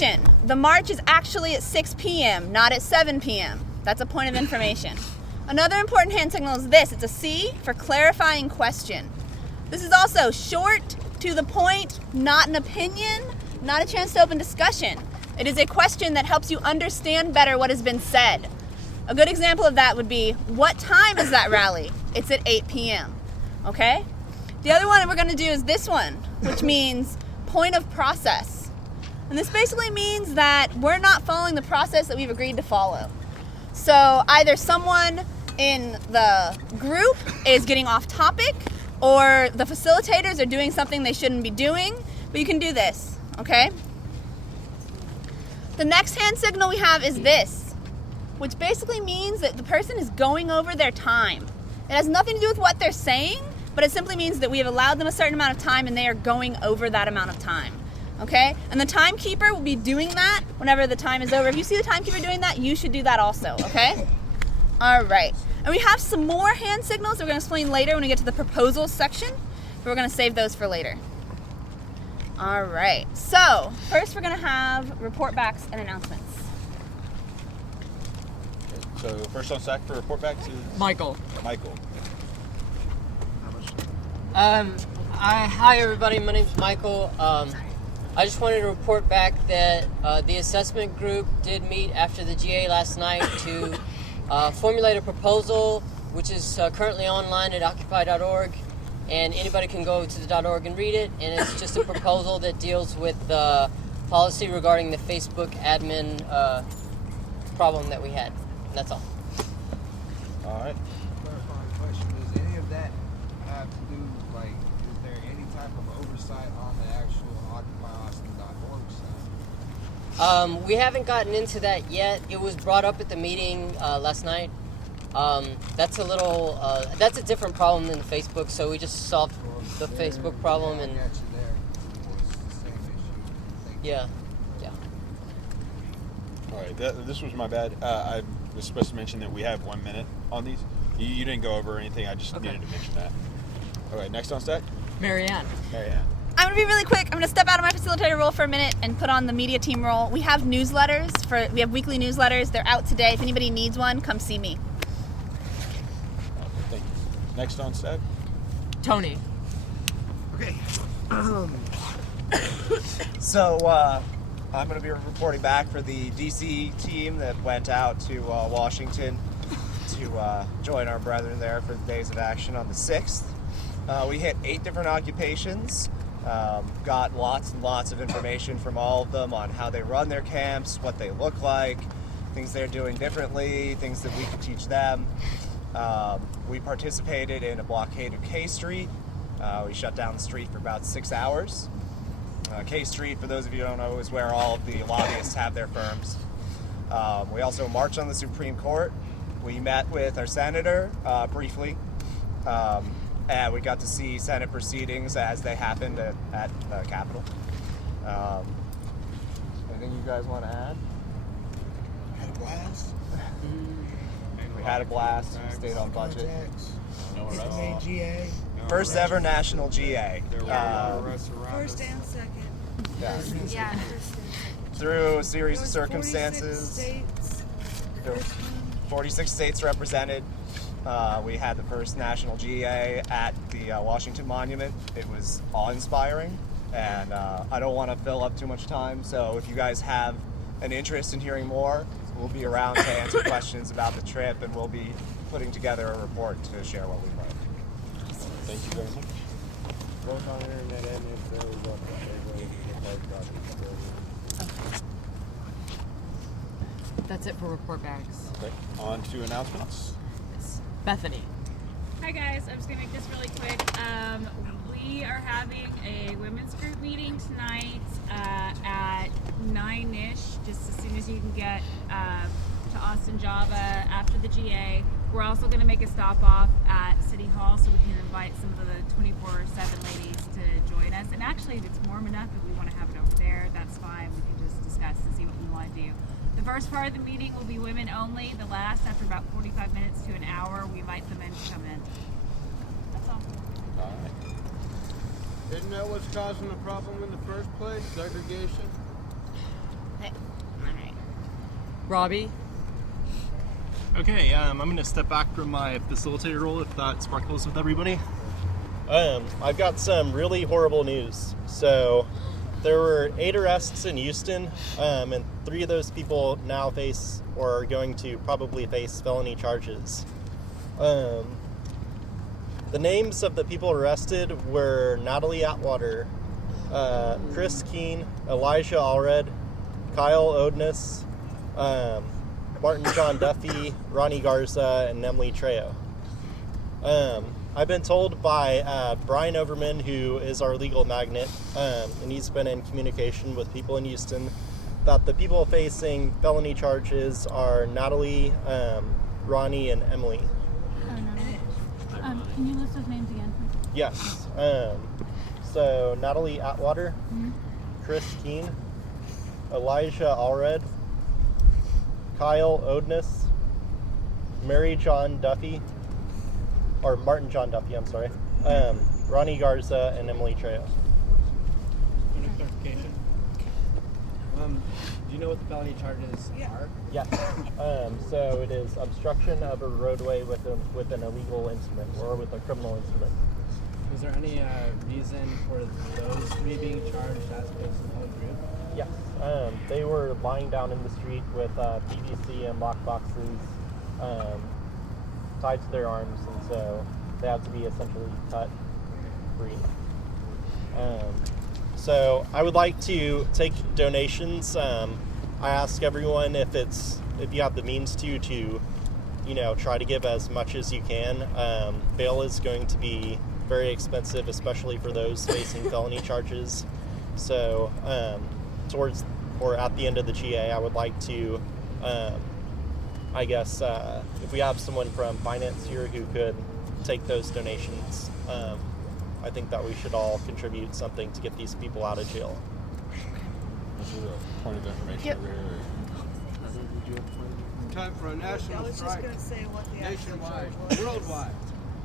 information. The march is actually at 6 p.m., not at 7 p.m. That's a point of information. Another important hand signal is this. It's a C for clarifying question. This is also short, to the point, not an opinion, not a chance to open discussion. It is a question that helps you understand better what has been said. A good example of that would be, what time is that rally? It's at 8 p.m., okay? The other one that we're gonna do is this one, which means point of process. And this basically means that we're not following the process that we've agreed to follow. So either someone in the group is getting off topic, or the facilitators are doing something they shouldn't be doing, but you can do this, okay? The next hand signal we have is this, which basically means that the person is going over their time. It has nothing to do with what they're saying, but it simply means that we have allowed them a certain amount of time and they are going over that amount of time, okay? And the timekeeper will be doing that whenever the time is over. If you see the timekeeper doing that, you should do that also, okay? All right. And we have some more hand signals that we're going to explain later when we get to the proposals section, but we're going to save those for later. All right. So first we're going to have report backs and announcements. So first on stack for report backs is Michael. Michael. Hi everybody, my name's Michael. I just wanted to report back that the assessment group did meet after the GA last night to formulate a proposal which is currently online at occupy.org, and anybody can go to the .org and read it, and it's just a proposal that deals with the policy regarding the Facebook admin problem that we had. And that's all. All right. Clarifying question, does any of that have to do, like, is there any type of oversight on the actual OccupyAustin.org site? We haven't gotten into that yet. It was brought up at the meeting last night. That's a little, that's a different problem than Facebook, so we just solved the Facebook problem, and I got you there. It's the same issue. Thank you. yeah. All right. This was my bad. I was supposed to mention that we have 1 minute on these. You didn't go over anything. I just needed to mention that. All right. Next on stack, Marianne. Marianne. I'm going to be really quick. I'm going to step out of my facilitator role for a minute and put on the media team role. We have newsletters. We have weekly newsletters. They're out today. If anybody needs one, come see me. Okay, thank you. Next on stack, Tony. Okay. So I'm going to be reporting back for the DC team that went out to Washington to join our brethren there for the Days of Action on the 6th. We hit 8 different occupations. Got lots and lots of information from all of them on how they run their camps, what they look like, things they're doing differently, things that we could teach them. We participated in a blockade of K Street. We shut down the street for about 6 hours. K Street, for those of you who don't know, is where all of the lobbyists have their firms. We also marched on the Supreme Court. We met with our senator briefly. And we got to see Senate proceedings as they happened at the Capitol. Anything you guys want to add? Had a blast. We had a blast. We stayed on budget. Made GA. First ever national GA. First and second. Yeah. Yeah. Through a series There of was 46 circumstances, states. there were 46 states represented. We had the first national GA at the Washington Monument. It was awe-inspiring, and I don't want to fill up too much time, so if you guys have an interest in hearing more, we'll be around to answer questions about the trip, and we'll be putting together a report to share what we learned. thank you very much. Both on internet and if there was That's it for report backs. Okay. On to announcements. Bethany. Hi guys, I'm just gonna make this really quick. We are having a women's group meeting tonight at 9-ish, just as soon as you can get to Austin Java after the GA. We're also gonna make a stop off at City Hall so we can invite some of the 24/7 ladies to join us. And actually, if it's warm enough and we wanna have it over there, that's fine. We can just discuss and see what we wanna do. The first part of the meeting will be women only. The last, after about 45 minutes to an hour, we invite the men to come in. That's all. All right. Isn't that what's causing the problem in the first place? Segregation? Robbie. Okay, I'm going to step back from my facilitator role if that sparkles with everybody. I've got some really horrible news. So there were 8 arrests in Houston, and 3 of those people now face or are going to probably face felony charges. The names of the people arrested were Natalie Atwater, Chris Keene, Elijah Allred, Kyle Odness, Martin John Duffy, Ronnie Garza, and Emily Trejo. I've been told by Brian Overman, who is our legal magnet, and he's been in communication with people in Houston, that the people facing felony charges are Natalie, Ronnie, and Emily. Can you list those names again, please? Yes. So Natalie Atwater, Chris Keene, Elijah Allred, Kyle Odness, Martin John Duffy, I'm sorry, Ronnie Garza, and Emily Trejo. Point of clarification. Do you know what the felony charges are? Yes. So it is obstruction of a roadway with an illegal instrument or with a criminal instrument. Was there any reason for those 3 being charged as opposed to the whole group? Yes. They were lying down in the street with PVC and lock boxes tied to their arms, and so they had to be essentially cut free. So I would like to take donations. I ask everyone if you have the means to try to give as much as you can. Bail is going to be very expensive, especially for those facing felony charges. So at the end of the GA, I would like to, if we have someone from finance here who could take those donations, I think that we should all contribute something to get these people out of jail. This is a point of information Yep. over here. Time for a I national was just strike. going to say what the actual Nationwide, charge was. worldwide.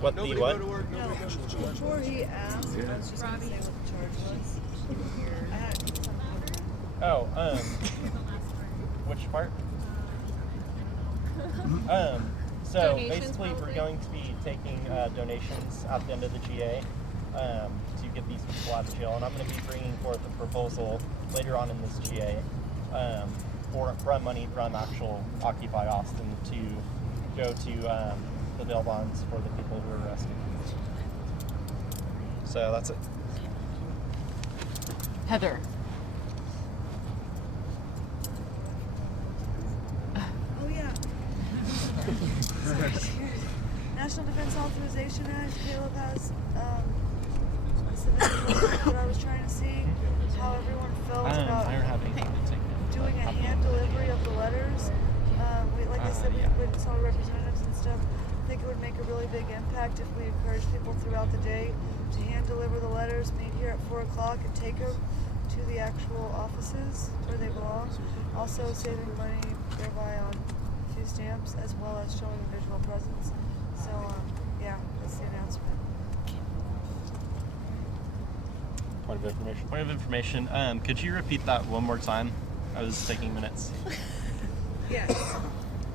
What Nobody the what? go to work, No, nobody go to school. before he asked, I was just going to say what the charge was. I had some Which part? So Donations, basically, we're probably? going to be taking donations at the end of the GA to get these people out of jail, and I'm going to be bringing forth a proposal later on in this GA from money from actual Occupy Austin to go to the bail bonds for the people who are arrested. So that's it. Heather. Oh, yeah. Sorry. National Defense Authorization Act. Caleb has submitted what I was trying to see, how everyone felt about I don't have anything to take. doing a hand delivery of the letters. Like I said, we went and saw representatives and stuff. I think it would make a really big impact if we encourage people throughout the day to hand deliver the letters, meet here at 4 o'clock, and take them to the actual offices where they belong. Also saving money thereby on a few stamps, as well as showing a visual presence. So, yeah, that's the announcement. Point of information. Point of information. Could you repeat that one more time? I was taking minutes. Yes.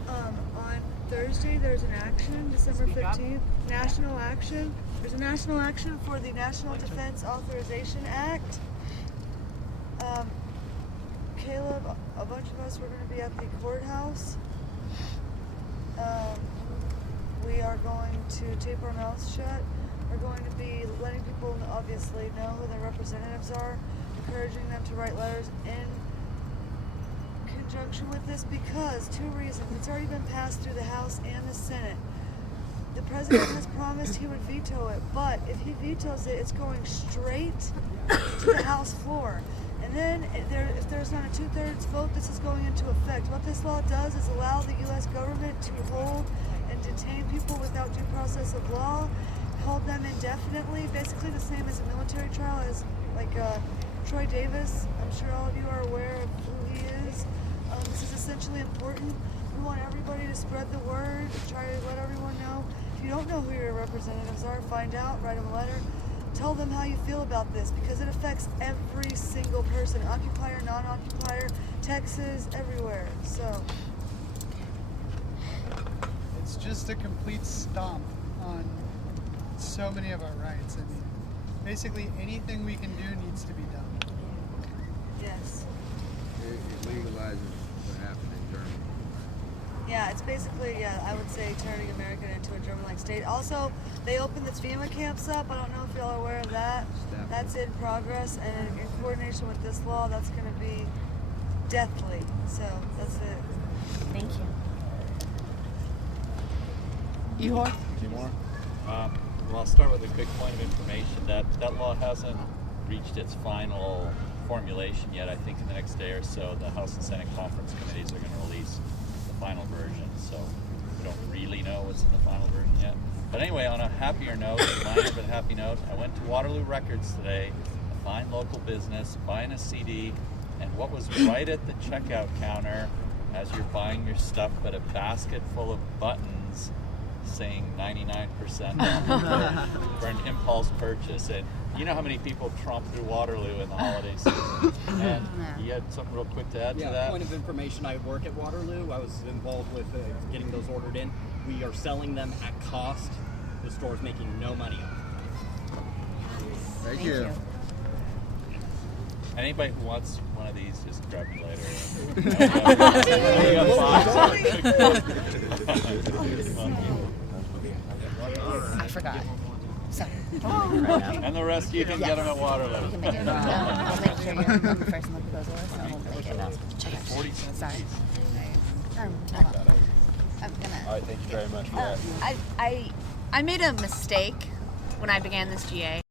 On Thursday, there's an action, December 15th, national action. There's a national action for the National Defense Authorization Act. Caleb, a bunch of us were going to be at the courthouse. We are going to tape our mouths shut. We're going to be letting people obviously know who their representatives are, encouraging them to write letters in conjunction with this because 2 reasons. It's already been passed through the House and the Senate. The president has promised he would veto it, but if he vetoes it, it's going straight to the House floor. And then if there's not a 2/3 vote, this is going into effect. What this law does is allow the U.S. government to hold and detain people without due process of law, hold them indefinitely, basically the same as a military trial, as like Troy Davis. I'm sure all of you are aware of who he is. This is essentially important. We want everybody to spread the word, try to let everyone know. If you don't know who your representatives are, find out, write them a letter. Tell them how you feel about this because it affects every single person, occupier, non-occupier, Texas, everywhere. So just a complete stomp on so many of our rights. I mean, basically anything we can do needs to be done. Yes. It legalizes what happened in Germany. Yeah, it's basically, I would say turning America into a German-like state. Also, they opened the FEMA camps up. I don't know if y'all are aware of that. That's in progress, and in coordination with this law, that's going to be deathly. So that's it. Thank you. Ihor? Two more? Well, I'll start with a quick point of information. That law hasn't reached its final formulation yet. I think in the next day or so, the House and Senate conference committees are going to release the final version. So we don't really know what's in the final version yet. But anyway, on a happier note, a minor but happy note, I went to Waterloo Records today, a fine local business, buying a CD, and what was right at the checkout counter as you're buying your stuff, but a basket full of buttons saying 99% off for an impulse purchase. And you know how many people tromp through Waterloo in the holiday season. And you had something real quick to add to that? Point of information, I work at Waterloo. I was involved with getting those ordered in. We are selling them at cost. The store's making no money on it. Thank you. Anybody who wants one of these, just grab me later. I forgot. So. And the rest you can get them at Waterloo. You can make it. I'll make sure you're on the first one that goes over, so I'll make it. Check it. 40 cents. Sorry. Hold on. I'm gonna. All right, thank you very much for that. I made a mistake when I began this GA.